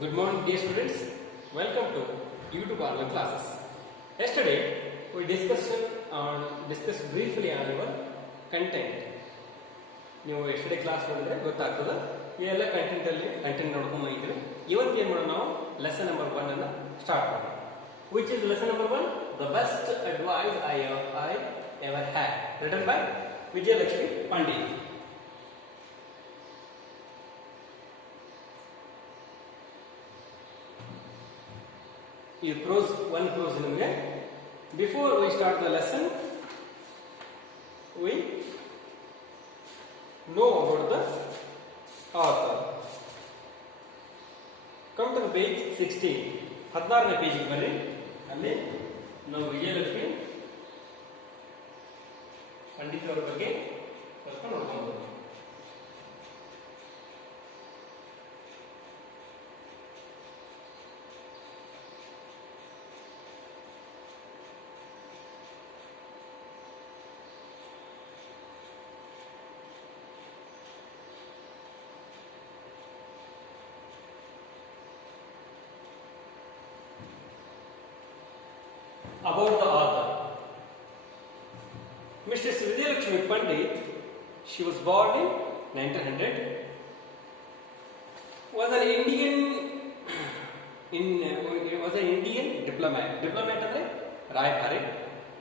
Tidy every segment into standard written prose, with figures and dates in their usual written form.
Good morning, dear students. Welcome to YouTube online classes. Yesterday, we discussed briefly on your content. ನೀವು ಎಷ್ಟೇ class ನೋಡಿದ್ರೆ ಗೊತ್ತಾಗ್ತದೆ ಈ ಎಲ್ಲ ಕಂಟೆಂಟ್ ನೋಡ್ಕೊಂಡು ಬಂದಿದ್ದೀವಿ. ಇವತ್ತು ಏನು ಮಾಡೋಣ, ನಾವು ಲೆಸನ್ ನಂಬರ್ 1 ಅನ್ನು ಸ್ಟಾರ್ಟ್ ಮಾಡೋಣ. Which is lesson number 1? The best advice I ever had, written by Vijayalakshmi Pandit. ಈ ಪ್ರೋಸ್ ನಿಮಗೆ. Before we start the lesson, we know about the author. Come to the page 16. 16ನೇ ಪೇಜಿಗೆ ಬನ್ನಿ. ಅಲ್ಲಿ ನಾವು ವಿಜಯಲಕ್ಷ್ಮಿ ಪಂಡಿತ್ ಅವರ ಬಗ್ಗೆ ಸ್ವಲ್ಪ ನೋಡ್ಕೊಂಡು about the author. Mrs. Vijayalakshmi Pandit, she was born in 1900, was an Indian diplomat. Diplomat ಅಂದ್ರೆ ರಾಯಭಾರಿ.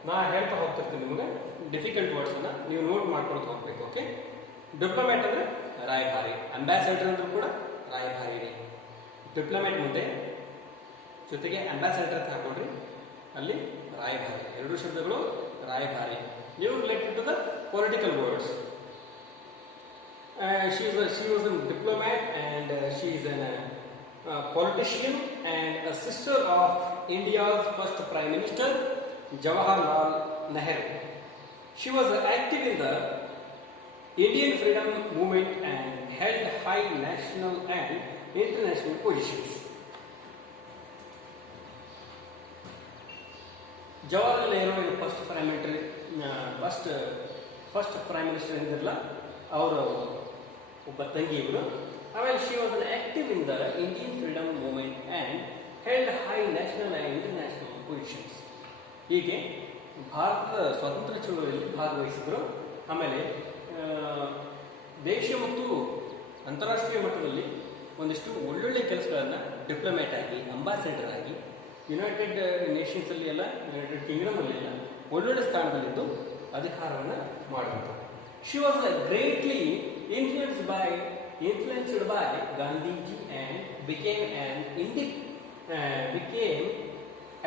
ನಾ ಹೇಳ್ತಾ ಹೋಗ್ತಿರ್ತೀನಿ ನಿಮಗೆ ಡಿಫಿಕಲ್ಟ್ ವರ್ಡ್ಸ್ ಅನ್ನ ನೀವು ನೋಟ್ ಮಾಡ್ಕೊಳ್ತಾ ಹೋಗ್ಬೇಕು. ಓಕೆ, ಡಿಪ್ಲೊಮ್ಯಾಟ್ ಅಂದ್ರೆ ರಾಯಭಾರಿ, ಅಂಬಾಸಿಡರ್ ಅಂದ್ರೂ ಕೂಡ ರಾಯಭಾರಿ. ಡಿಪ್ಲೊಮ್ಯಾಟ್ ಮುಂದೆ ಜೊತೆಗೆ ಅಂಬಾಸಿಡರ್ ಅಂತ ಹಾಕೊಂಡ್ರಿ, ಅಲ್ಲಿ ರಾಯಭಾರಿ. ಎರಡು ಶಬ್ದಗಳು ರಾಯಭಾರಿ. ನೀವು related to the political words. She was a diplomat and she is a politician and a sister of India's first Prime Minister Jawaharlal Nehru. She was active in the Indian freedom movement and held high national and international positions. Jawaharlal Nehru first prime minister ಇದ್ರಲ್ಲ, ಅವರು ಒಬ್ಬ ತಂಗಿ ಇವರು. ಆಮೇಲೆ she was active in the Indian freedom movement and held high national and international positions. ಹೀಗೆ ಭಾರತದ ಸ್ವಾತಂತ್ರ್ಯ ಚಳವಳಿಯಲ್ಲಿ ಭಾಗವಹಿಸಿದರು. ಆಮೇಲೆ ದೇಶ ಮತ್ತು ಅಂತಾರಾಷ್ಟ್ರೀಯ ಮಟ್ಟದಲ್ಲಿ ಒಂದಿಷ್ಟು ಒಳ್ಳೊಳ್ಳೆ ಕೆಲಸಗಳನ್ನು ಡಿಪ್ಲೊಮ್ಯಾಟ್ ಆಗಿ, ಅಂಬಾಸಿಡರ್ ಆಗಿ, ಯುನೈಟೆಡ್ ನೇಷನ್ಸ್ ಅಲ್ಲಿ ಎಲ್ಲ, ಯುನೈಟೆಡ್ ಕಿಂಗ್ಡಮ್ ಅಲ್ಲಿ ಎಲ್ಲ ಒಳ್ಳೊಳ್ಳೆ ಸ್ಥಾನದಲ್ಲಿದ್ದು ಅಧಿಕಾರವನ್ನು ಮಾಡಿದ್ರು. She was greatly influenced by Gandhiji and became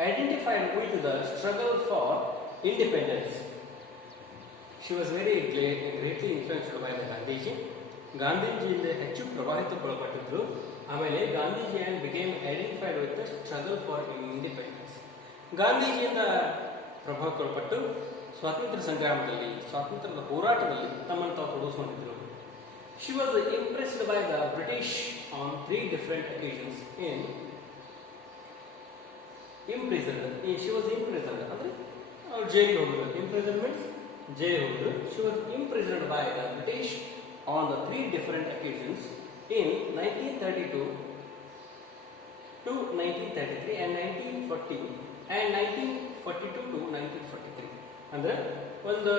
identified with the struggle for independence. She was greatly influenced by the ಗಾಂಧೀಜಿಯಿಂದ ಹೆಚ್ಚು ಪ್ರಭಾವಿತಗೊಳಪಟ್ಟಿದ್ರು. ಆಮೇಲೆ Gandhiji and became identified with the struggle for independence. ಗಾಂಧೀಜಿಯಿಂದ ಪ್ರಭಾವಕ್ಕೊಳಪಟ್ಟು ಸ್ವಾತಂತ್ರ್ಯ ಸಂಗ್ರಾಮದಲ್ಲಿ, ಸ್ವಾತಂತ್ರ್ಯದ ಹೋರಾಟದಲ್ಲಿ ತಮ್ಮನ್ನು ತಾವು ತೊಡಗಿಸಿಕೊಂಡಿದ್ದರು. She was impressed by the British on 3 different occasions in imprisoned. She was imprisoned ಅಂದ್ರೆ ಅವ್ರು ಜೈಲಿಗೆ ಹೋಗಿದ್ರು. imprisonment ಜೈಲಿಗೆ ಹೋಗಿದ್ರು. She was imprisoned by the British on the 3 different occasions in 1932 to 1933 and 1940 and 1942 to 1943. ಅಂದ್ರೆ ಒಂದು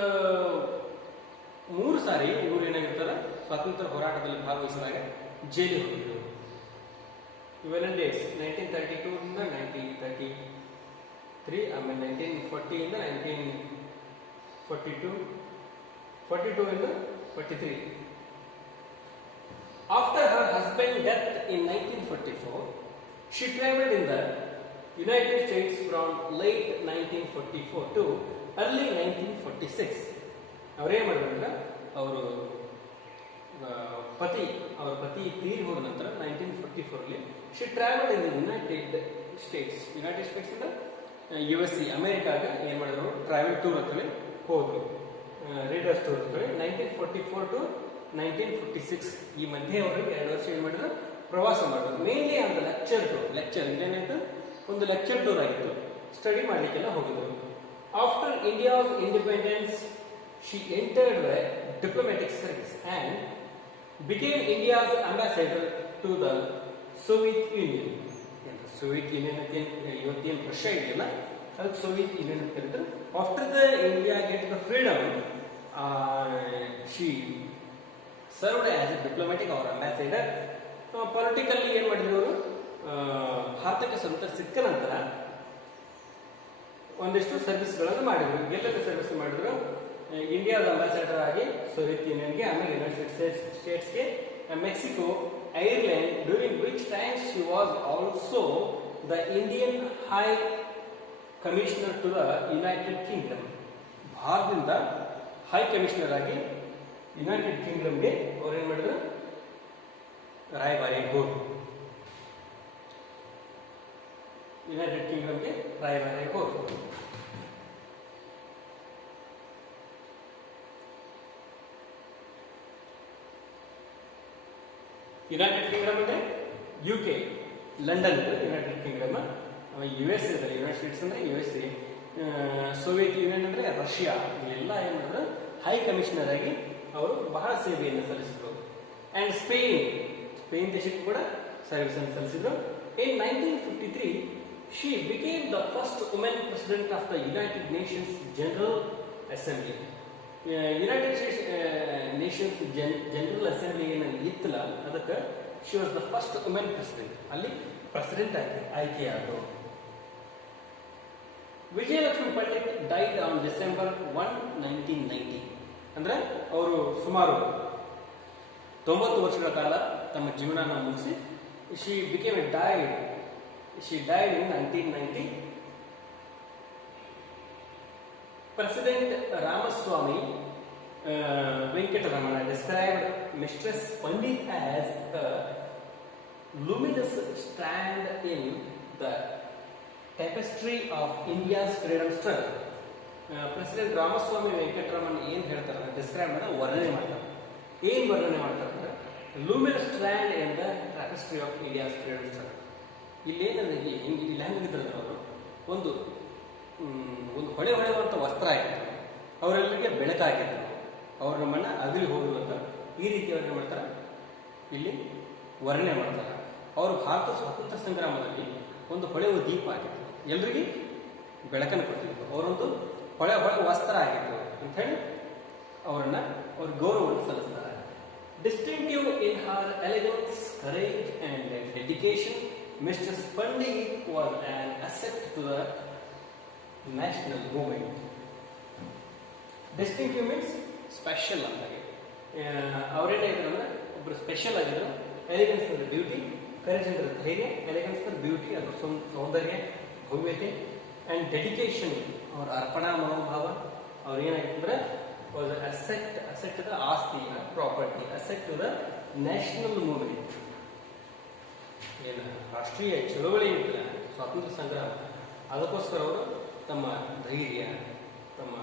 3 ಸಾರಿ ಇವರು ಏನಾಗಿರ್ತಾರೆ, ಸ್ವಾತಂತ್ರ್ಯ ಹೋರಾಟದಲ್ಲಿ ಭಾಗವಹಿಸಿದಾಗ ಜೈಲಿಗೆ ಹೋಗಿದ್ರು. ಇವೆಲ್ಲ ಡೇಟ್ಸ್ 1932 ಇಂದ 1933, ಆಮೇಲೆ 1940 ಇಂದ 1942, 42 ಇಂದ 43. After her husband's death in 1944, she traveled in the United States from late 1944 to early 1946. ಅವರೇನು ಮಾಡಿದ್ರು, ಅವರ ಪತಿ ತೀರಿ ಹೋದ ನಂತರ 1944 she traveled in the United States ಇಂದ USA ಅಮೆರಿಕಾಗ ಏನು ಮಾಡಿದ್ರು, ಟ್ರಾವೆಲ್ ಟೂರ್ ಅಂತೇಳಿ ಹೋದ್ರು, ರೀಡರ್ಸ್ ಟೂರ್ ಅಂತೇಳಿ. 1944 to 1946 ಈ ಮಧ್ಯೆ ಅವರಿಗೆ 2 ವರ್ಷ ಏನು ಮಾಡಿದ್ರು, ಪ್ರವಾಸ ಮಾಡಿದ್ರು. ಮೇನ್ಲಿ ಆನ್ ದ ಲೆಕ್ಚರ್ ಇಲ್ಲೇನಾಯ್ತು, ಒಂದು ಲೆಕ್ಚರ್ ಟೂರ್ ಆಗಿತ್ತು, ಸ್ಟಡಿ ಮಾಡಲಿಕ್ಕೆಲ್ಲ ಹೋಗಿದ್ರು. After India's independence she entered the diplomatic service and became India's ambassador to the Soviet Union. Soviet Union ಅಂತ ಇವತ್ತೇನು ರಷ್ಯಾ ಇದೆಯಲ್ಲ ಅದಕ್ಕೆ ಸೋವಿಯತ್ ಯೂನಿಯನ್ ಅಂತ ಕರೀತಾರೆ. After the India get the freedom, she served as a diplomatic our ambassador. Politically ಏನು ಮಾಡಿದ್ರು ಅವರು, ಭಾರತಕ್ಕೆ ಸ್ವಾತಂತ್ರ್ಯ ಸಿಕ್ಕ ನಂತರ ಒಂದಿಷ್ಟು ಸರ್ವಿಸ್ಗಳನ್ನು ಮಾಡಿದ್ರು. ಎಲ್ಲೆಲ್ಲ ಸರ್ವಿಸ್ ಮಾಡಿದ್ರು? ಇಂಡಿಯಾದ ಅಂಬಾಸಿಡರ್ ಆಗಿ ಸೋವಿಯತ್ ಯೂನಿಯನ್ಗೆ, ಆಮೇಲೆ ಯುನೈಟೆಡ್ ಸ್ಟೇಟ್ಸ್ಗೆ, Mexico, Ireland, during which time she was also the Indian high commissioner to the United Kingdom. ಭಾರತದಿಂದ ಹೈ ಕಮಿಷನರ್ ಆಗಿ ಯುನೈಟೆಡ್ ಕಿಂಗ್ಡಮ್ಗೆ ಅವ್ರು ಏನು ಮಾಡಿದ್ರು? ರಾಯಭಾರಿ ಹೋದ್ರು. ಯುನೈಟೆಡ್ ಕಿಂಗ್ಡಮ್ಗೆ ರಾಯಭಾರಿ ಹೋದ್ರು. ಯುನೈಟೆಡ್ ಕಿಂಗ್ಡಮ್ ಅಂದ್ರೆ UK, London United Kingdom. US ಇದೆ, ಯುನೈಟೆಡ್ ಸ್ಟೇಟ್ಸ್ ಅಂದ್ರೆ USA, ಸೋವಿಯತ್ ಯೂನಿಯನ್ ಅಂದ್ರೆ ರಷ್ಯಾ. ಇವೆಲ್ಲ ಏನ್ ಮಾಡಿದ್ರು? ಹೈ ಕಮಿಷನರ್ ಆಗಿ ಅವರು ಬಹಳ ಸೇವೆಯನ್ನು ಸಲ್ಲಿಸಿದ್ರು. ಅಂಡ್ ಸ್ಪೇನ್ ದೇಶಕ್ಕೆ ಕೂಡ ಸರ್ವಿಸ್ ಅನ್ನು ಸಲ್ಲಿಸಿದ್ರು. ಇನ್ 1953 she became the first woman president of the United Nations General Assembly. United States Nations General Assembly ಏನಲ್ಲಿ ಇತ್ತಲ್ಲ ಅದಕ್ಕೆ she was the first women president. ಅಲ್ಲಿ ಪ್ರೆಸಿಡೆಂಟ್ ಆಗಿ ಆಯ್ಕೆಯಾದರು. Vijayalakshmi Pandit died on December 1, 1990. ಅಂದ್ರೆ ಅವರು ಸುಮಾರು 90 ವರ್ಷಗಳ ಕಾಲ ತಮ್ಮ ಜೀವನನ ಮುಗಿಸಿ she died in 1990. President Ramaswamy Venkatraman described Mistress Pandit as a luminous strand in the tapestry of India's freedom struggle. President Ramaswamy Venkataraman ಏನು ಹೇಳ್ತಾರೆ, ಡಿಸ್ಕ್ರೈಬ್ ಮಾಡಿ ವರ್ಣನೆ ಮಾಡ್ತಾರೆ. ಏನು ವರ್ಣನೆ ಮಾಡ್ತಾರೆ ಅಂದ್ರೆ luminous strand in the tapestry of India's freedom struggle. ಇಲ್ಲೇನಂದ್ರೆ ಇಲ್ಲಿ ಹೆಂಗಿದ್ರೆ ಅವರು ಒಂದು ಹೊಳೆಯುವಂಥ ವಸ್ತ್ರ ಆಗಿತ್ತು, ಅವರೆಲ್ಲರಿಗೆ ಬೆಳಕಾಗಿತ್ತು, ಅವ್ರ ನಮ್ಮನ್ನ ಅಗಲಿ ಹೋಗುವ ಅಂತ ಈ ರೀತಿ ಅವ್ರು ಮಾಡ್ತಾರೆ, ಇಲ್ಲಿ ವರ್ಣನೆ ಮಾಡ್ತಾರೆ. ಅವರು ಭಾರತ ಸ್ವಾತಂತ್ರ್ಯ ಸಂಗ್ರಾಮದಲ್ಲಿ ಒಂದು ಹೊಳೆಯುವ ದೀಪ ಆಗಿತ್ತು, ಎಲ್ರಿಗೂ ಬೆಳಕನ್ನು ಕೊಟ್ಟಿದ್ರು, ಅವರೊಂದು ಹೊಳೆ ವಸ್ತ್ರ ಆಗಿತ್ತು ಅಂತ ಹೇಳಿ ಅವ್ರ ಗೌರವವನ್ನು ಸಲ್ಲಿಸ್ತಾರೆ. Distinctive in her elegance, courage and dedication, Mister Pandit was an asset to the national movement. Distinctive means special ಅಂತ. ಅವರೇನೇ ಇದ್ರು ಅಂದ್ರೆ ಒಬ್ರು ಸ್ಪೆಷಲ್ ಆಗಿದ್ರು. ಎಲಿಗೆನ್ಸ್ ಅಂದ್ರೆ ಬ್ಯೂಟಿ, ಕರೇಜ್ ಅಂದ್ರೆ ಧೈರ್ಯ, ಎಲಿಗೆನ್ಸ್ ಅಂದ್ರೆ ಬ್ಯೂಟಿ, ಅದ್ರ ಸೌಂದರ್ಯ, ಭವ್ಯತೆ, ಅಂಡ್ ಡೆಡಿಕೇಶನ್ ಅವ್ರ ಅರ್ಪಣಾ ಮನೋಭಾವ. ಅವ್ರು ಏನಾಗಿತ್ತಂದ್ರೆ ಅಸೆಟ್ ದ ಆಸ್ತಿ, property, asset to the national movement. ಏನು ರಾಷ್ಟ್ರೀಯ ಚಳವಳಿ ಇರ್ತಲ್ಲ ಸ್ವಾತಂತ್ರ್ಯ ಸಂಗ್ರಾಮ, ಅದಕ್ಕೋಸ್ಕರ ಅವರು ತಮ್ಮ ಧೈರ್ಯ, ತಮ್ಮ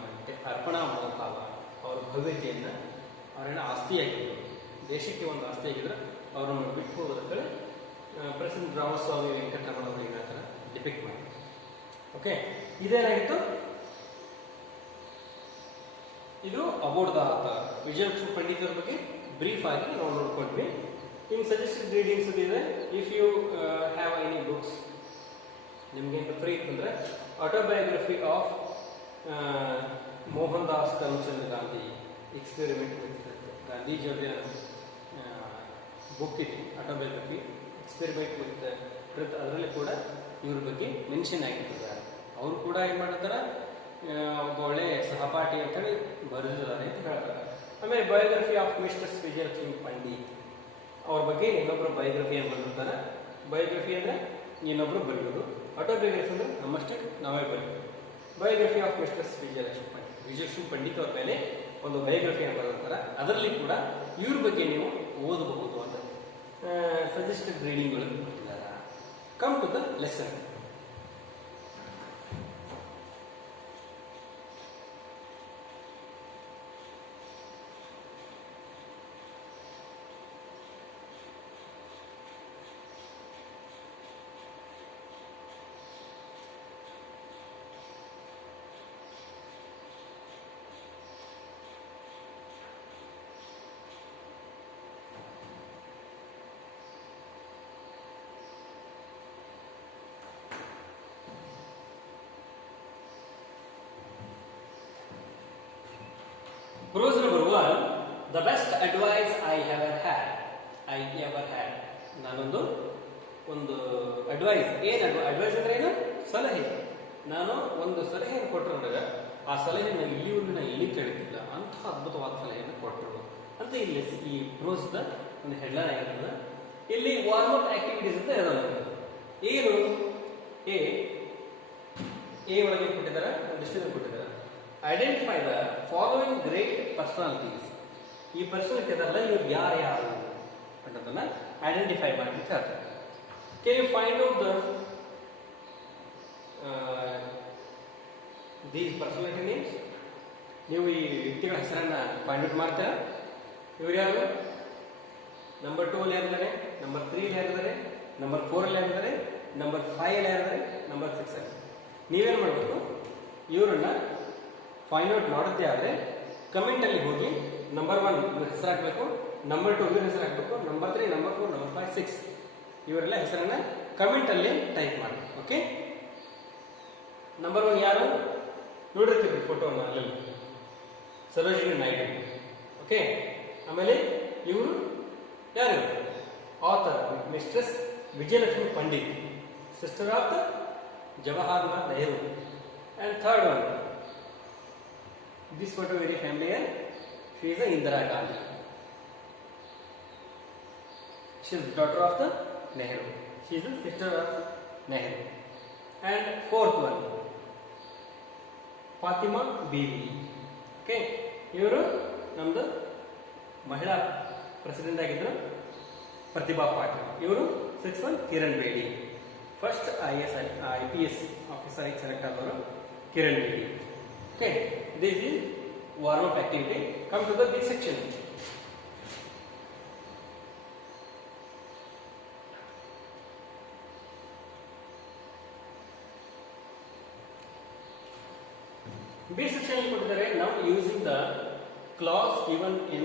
ಅರ್ಪಣಾ ಮನೋಭಾವ, ಅವರ ಭವ್ಯತೆಯನ್ನು ಅವರೆಲ್ಲ ಆಸ್ತಿಯಾಗಿದ್ದರು, ದೇಶಕ್ಕೆ ಒಂದು ಆಸ್ತಿಯಾಗಿದ್ರು. ಅವರನ್ನು ಬಿಟ್ಟು ಹೋಗೋದಕ್ಕೆ ಪ್ರೆಸಿಡೆಂಟ್ ರಾಮಸ್ವಾಮಿ ವೆಂಕಟರಮಣ ಅವರು ಏನಾಗ್ತಾರೆ ಡಿಪಿಕ್ಟ್ ಮಾಡಿ. ಓಕೆ, ಇದೇನಾಗಿತ್ತು, ಇದು ಅಬೌಟ್ ದ ವಿಜಯಲಕ್ಷ್ಮಿ ಪಂಡಿತ್ ಅವ್ರ ಬಗ್ಗೆ ಬ್ರೀಫ್ ಆಗಿ ನಾವು ನೋಡ್ಕೊಂಡ್ವಿ. ಇನ್ನು ಸಜೆಸ್ಟೆಡ್ ರೀಡಿಂಗ್ಸ್ ಇದೆ. If you have any books ನಿಮಗೆ ಫ್ರೀ ಇತ್ತಂದ್ರೆ autobiography of Mohandas Karamchand Gandhi, experiment with ಗಾಂಧೀಜಿಯವರ ಬುಕ್ ಇದೆ, ಆಟೋಬಯೋಗ್ರಫಿ ಎಕ್ಸ್ಪೆರಿಮೆಂಟ್ ವಿತ್ ಟ್ರುತ್. ಅದರಲ್ಲಿ ಕೂಡ ಇವ್ರ ಬಗ್ಗೆ ಮೆನ್ಷನ್ ಆಗಿರ್ತದೆ. ಅವರು ಕೂಡ ಏನು ಮಾಡ್ತಾರೆ, ಒಬ್ಬ ಒಳ್ಳೆ ಸಹಪಾಠಿ ಅಂತೇಳಿ ಬರೆದಿದ್ದಾರೆ ಅಂತ ಹೇಳ್ತಾರೆ. ಆಮೇಲೆ biography of mister Vijayalakshmi Pandit ಅವ್ರ ಬಗ್ಗೆ ಇನ್ನೊಬ್ಬರು ಬಯೋಗ್ರಫಿಯನ್ನು ಬರೆದಿರ್ತಾರೆ. ಬಯೋಗ್ರಫಿ ಅಂದರೆ ಇನ್ನೊಬ್ಬರು ಬರೆಯೋದು, ಆಟೋಬಯೋಗ್ರಫಿ ಅಂದರೆ ನಮ್ಮಷ್ಟೇ ನಾವೇ ಬರೆಯೋದು. Biography of mister Vijayalakshmi Pandit ಅವ್ರ ಮೇಲೆ ಒಂದು ಬಯೋಗ್ರಫಿಯನ್ನು ಬರೆದಿರ್ತಾರೆ. ಅದರಲ್ಲಿ ಕೂಡ ಇವ್ರ ಬಗ್ಗೆ ನೀವು ಓದಬಹುದು ಅಂತ ಸಜೆಸ್ಟೆಡ್ ರೀಡಿಂಗ್ಗಳು ಕೊಟ್ಟಿದ್ದಾರೆ. Come to the lesson. Prose number 1. The best advice I ever had. ನಾನೊಂದು ಅಡ್ವೈಸ್, ಏನು ಅಡ್ವೈಸ್ ಅಂದ್ರೆ ಏನು? ಸಲಹೆ. ನಾನು ಒಂದು ಸಲಹೆಯನ್ನು ಕೊಟ್ಟರು ನನಗೆ, ಆ ಸಲಹೆ ನಾನು ಇಲ್ಲಿವರೆಗೂ ಇಲ್ಲಿ ಕೇಳಿದ್ದಿಲ್ಲ, ಅಂತಹ ಅದ್ಭುತವಾದ ಸಲಹೆಯನ್ನು ಕೊಟ್ಟರು ಅಂತ ಇಲ್ಲಿ ಈ ಪ್ರೋಸ್ ಒಂದು ಹೆಡ್ಲೈನ್ ಆಗಿರ್ತದೆ. ಇಲ್ಲಿ ವಾರ್ಮ್ ಅಪ್ ಆಕ್ಟಿವಿಟೀಸ್ ಅಂತ ಇರೋದು ಏನು? ಎ ಒಳಗೆ ಕೊಟ್ಟಿದ್ದಾರೆ, ಒಂದಿಷ್ಟು ಕೊಟ್ಟಿದ್ದಾರೆ. Identify the following great personalities. ಈ ಪರ್ಸನಾಲಿಟಿ ಅದಲ್ಲ, ಇವ್ರು ಯಾರು ಅನ್ನೋದನ್ನ ಐಡೆಂಟಿಫೈ ಮಾಡಲಿಕ್ಕೆ ಹೇಳ್ತಾರೆ. Can you find out these personality names? ನೀವು ಈ ವ್ಯಕ್ತಿಗಳ ಹೆಸರನ್ನ ಫೈಂಡ್ ಔಟ್ ಮಾಡ್ತೀರಾ? ಇವರು ಯಾರು? ನಂಬರ್ 2 ಅಲ್ಲಿ ಯಾರಿದ್ದಾರೆ, ನಂಬರ್ 3 ಅಲ್ಲಿ ಯಾರಿದ್ದಾರೆ, ನಂಬರ್ 4 ಅಲ್ಲಿ ಯಾರಿದ್ದಾರೆ, ನಂಬರ್ 5 ಅಲ್ಲಿ ಯಾರಿದ್ದಾರೆ, ನಂಬರ್ 6 ಅಲ್ಲಿ. ನೀವೇನು ಮಾಡಬೇಕು? ಇವರನ್ನ ಫೈಂಡ್ ಔಟ್ ಮಾಡೋದೇ ಆದರೆ ಕಮೆಂಟ್ ಅಲ್ಲಿ ಹೋಗಿ ನಂಬರ್ 1 ಇವ್ರ ಹೆಸರು ಹಾಕಬೇಕು, ನಂಬರ್ 2 ಇವ್ರ ಹೆಸರು ಹಾಕಬೇಕು, ನಂಬರ್ 3, ನಂಬರ್ 4, ನಂಬರ್ 5, 6 ಇವರೆಲ್ಲ ಹೆಸರನ್ನ ಕಮೆಂಟ್ ಅಲ್ಲಿ ಟೈಪ್ ಮಾಡಿ. ಓಕೆ, ನಂಬರ್ 1 ಯಾರು ನೋಡಿರ್ತೀವಿ ಫೋಟೋನ, ಅಲ್ಲಿ ಸರೋಜಿನಿ ನಾಯ್ಡು. ಓಕೆ, ಆಮೇಲೆ ಇವರು ಯಾರು? Author mistress Vijayalakshmi Pandit, sister of the Jawaharlal Nehru. And third one, this photo very familiar, she is Indira Gandhi. She is daughter of the Nehru. She is the sister of Nehru. And fourth one, Fatima Bibi. Okay, ಇವರು ನಮ್ದು ಮಹಿಳಾ president ಆಗಿದ್ರು ಪ್ರತಿಭಾ ಪಾಟೀಲ್. ಇವರು 6th one, Kiran Bedi. First IPS officer ಆಗಿ select ಆದವರು Kiran Bedi. Okay, this is warm up activity. Come to the big section. B section ಅಲ್ಲಿ ಕೊಟ್ಟಿದ್ದಾರೆ. Now using the clause given in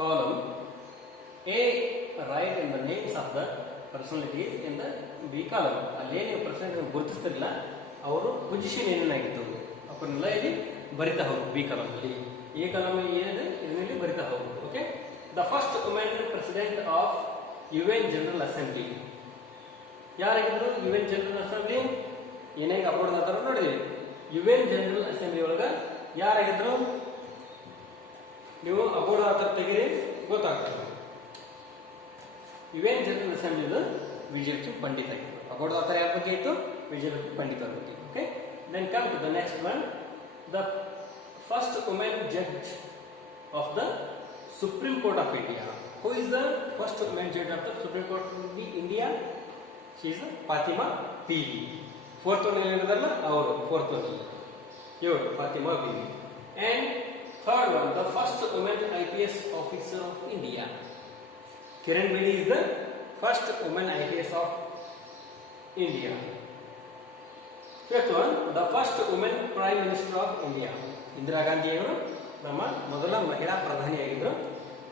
column A, write in the names of the personalities in the B column. ಅಲ್ಲಿ ಏನು personality ಗುರುತಿಸ್ತಿರಲಿಲ್ಲ, ಅವರು position ಏನೇನಾಗಿದ್ದವು ಅವನ್ನೆಲ್ಲ ಇಲ್ಲಿ ಬರಿತಾ ಹೋಗು. B column ಅಲ್ಲಿ, ಎ ಕಾಲಮ್ ಏನಿದೆ ಇದರಲ್ಲಿ ಬರಿತಾ ಹೋಗು. Okay, the first women president of UN General Assembly. ಯಾರಾಗಿದ್ರು UN ಜನರಲ್ ಅಸೆಂಬ್ಲಿ? ಏನೇಗೆ ಅವಾರ್ಡ್ ಆದರೂ ನೋಡಿದ್ವಿ. UN ಜನರಲ್ ಅಸೆಂಬ್ಲಿ ಒಳಗ ಯಾರಾಗಿದ್ರು? ನೀವು ಅವಾರ್ಡ್ ಆತರ ತೆಗೀರಿ ಗೊತ್ತಾಗ್ತದೆ. UN General assembly Vijayalakshmi Pandit ಆಗಿದ್ರು. ಅವಾರ್ಡ್ ಆತರ ಯಾರ ಬಗ್ಗೆ ಇತ್ತು? ವಿಜಯಲಕ್ಷ್ಮಿ ಪಂಡಿತ್ ಅವ್ರ ಬಗ್ಗೆ. Okay, then come to the next one, the first woman judge of the Supreme Court of India. Who is the first woman judge of the Supreme Court of India? She is Fatima Bibi. Fourth one ಏನದಲ್ಲ ಅವರು, fourth one ಇವರು Fatima Bibi. And third one, the first woman IPS officer of India. Kiran Bedi is the first woman IPS of India. Fifth one, the first woman Prime Minister of India. Indira Gandhi ಅವರು ನಮ್ಮ ಮೊದಲ ಮಹಿಳಾ ಪ್ರಧಾನಿಯಾಗಿದ್ದರು.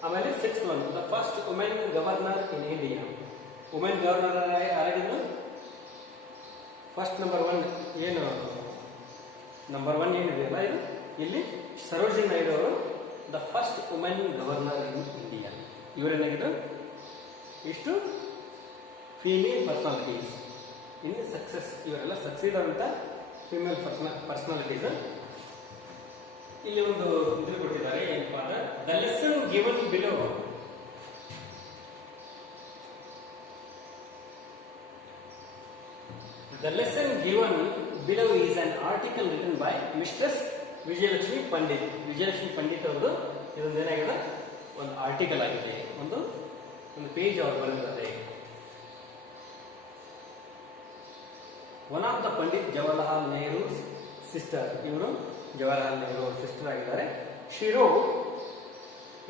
ಆಮೇಲೆ 6th one, the first woman governor in India. Women governor ಯಾರಾಗಿದ್ರು? First number 1 ಏನು number 1 ಏನಿದೆಯಲ್ಲ ಇದು ಇಲ್ಲಿ ಸರೋಜಿನಿ ನಾಯ್ಡು ಅವರು the first women governor in India. ಇವರೇನಾಗಿದ್ರು? ಇಷ್ಟು ಫೀಮೇಲ್ ಪರ್ಸನಾಲಿಟೀಸ್ ಇನ್ ಸಕ್ಸಸ್. ಇವರೆಲ್ಲ ಸಕ್ಸೀಡ್ ಆದಂತ ಫೀಮೇಲ್ ಪರ್ಸನಾಲಿಟೀಸ್. ಇಲ್ಲಿ ಒಂದು ಇದು ಕೊಟ್ಟಿದ್ದಾರೆ, ಏನಪ್ಪಾ ಅಂದ್ರೆ the lesson given below. The lesson given below is an article written by Mistress Vijayalakshmi Pandit. Vijayalakshmi Pandit ಅವರು ಇದೊಂದು ಏನಾಗಿದೆ, ಒಂದು ಆರ್ಟಿಕಲ್ ಆಗಿದೆ, ಒಂದು ಪೇಜ್ ಅವರು ಬರೆದಿದ್ದಾರೆ. One of the Pandit Jawaharlal Nehru sister. ಇವರು ಜವಾಹರ್ಲಾಲ್ ನೆಹರು ಅವರ ಸಿಸ್ಟರ್ ಆಗಿದ್ದಾರೆ. She wrote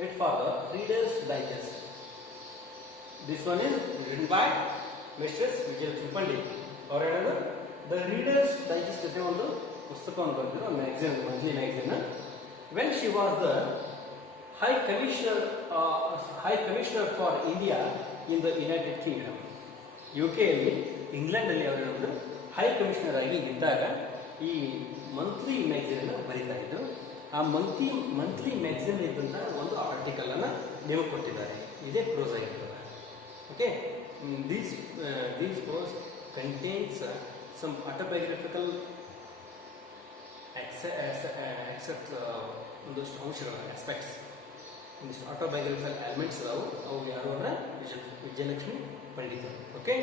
it for the readers digest. This one is written by mistress Vijayalakshmi Pandit. ಅವ್ರು ಹೇಳೋದು ದ ರೀಡರ್ಸ್ ಡೈಜೆಸ್ಟ್ ಜೊತೆ ಒಂದು ಪುಸ್ತಕವನ್ನು ಬರೆದಿದ್ರು, ಒಂದು magazine, monthly magazine. When she was the high commissioner for India in the United Kingdom. UK-ಯಲ್ಲಿ, ಇಂಗ್ಲೆಂಡಲ್ಲಿ ಅವರು ಹೈ ಕಮಿಷನರ್ ಆಗಿ ಇದ್ದಾಗ ಈ ಮಂತ್ಲಿ ಮ್ಯಾಗಝಿನ್ ಬರೀತಾ ಇದ್ರು. ಆ ಮಂತ್ಲಿ ಮ್ಯಾಗಝಿನ್ ಇದ್ದಂಥ ಒಂದು ಆರ್ಟಿಕಲನ್ನು ನಿಮಗೆ ಕೊಟ್ಟಿದ್ದಾರೆ. ಇದೇ ಪ್ರೋಸ್ ಆಗಿರ್ತದೆ. Okay, these prose contains some autobiographical ಒಂದಷ್ಟು ಅಂಶಗಳು, ಆಸ್ಪೆಕ್ಟ್ಸ್, ಒಂದಿಷ್ಟು ಆಟೋಬಯೋಗ್ರಫಿಕಲ್ ಎಲಿಮೆಂಟ್ಸ್ ಅದಾವು. ಅವು ಯಾರು ಅಂದ್ರೆ ವಿಜಯಲಕ್ಷ್ಮಿ ಪಂಡಿತರು. ಓಕೆ,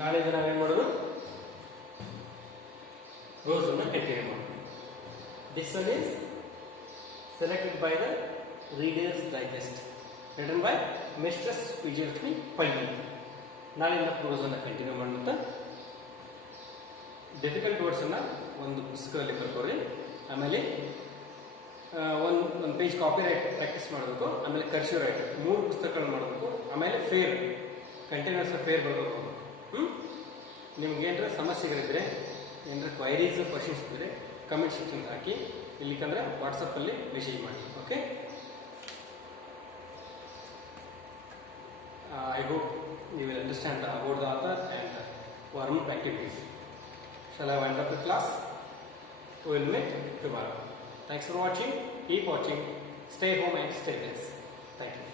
ನಾಳೆ ನಾವೇನು ಮಾಡೋದು, ರೋಸನ್ನು ಕಂಟಿನ್ಯೂ ಮಾಡೋದು. This one is selected by the Reader's Digest, written by Mistress Vijayalakshmi Pandit. ನಾಳೆಯಿಂದ ಪ್ರೋಸನ್ನು ಕಂಟಿನ್ಯೂ ಮಾಡುತ್ತಾ ಡಿಫಿಕಲ್ಟ್ ವರ್ಡ್ಸನ್ನು ಒಂದು ಪುಸ್ತಕದಲ್ಲಿ ಬರ್ಕೊಳ್ಳಿ. ಆಮೇಲೆ ಒಂದು ಪೇಜ್ ಕಾಪಿ ರೈಟ್ ಪ್ರಾಕ್ಟೀಸ್ ಮಾಡಬೇಕು. ಆಮೇಲೆ ಕರ್ಸಿವ್ ರೈಟ್ 3 ಪುಸ್ತಕಗಳು ಮಾಡಬೇಕು. ಆಮೇಲೆ ಫೇರ್, ಕಂಟಿನ್ಯೂಸ್ ಫೇರ್ ಬರಬೇಕು. ನಿಮ್ಗೆ ಏನಾರ ಸಮಸ್ಯೆಗಳಿದ್ರೆ, ಏನಾರ ಕ್ವೈರೀಸ್, ಕ್ವಶನ್ಸ್ ಇದ್ದರೆ ಕಮೆಂಟ್ ಸೆಕ್ಷನ್ ಹಾಕಿ, ಇಲ್ಲಿಕಂದ್ರೆ ವಾಟ್ಸಪ್ಪಲ್ಲಿ ಮೆಸೇಜ್ ಮಾಡಿ. Okay, I hope you will understand about the author and warm-up activities. Shall I wind up the class? We will meet tomorrow. Thanks for watching. Keep watching. Stay home and stay blessed. Thank you.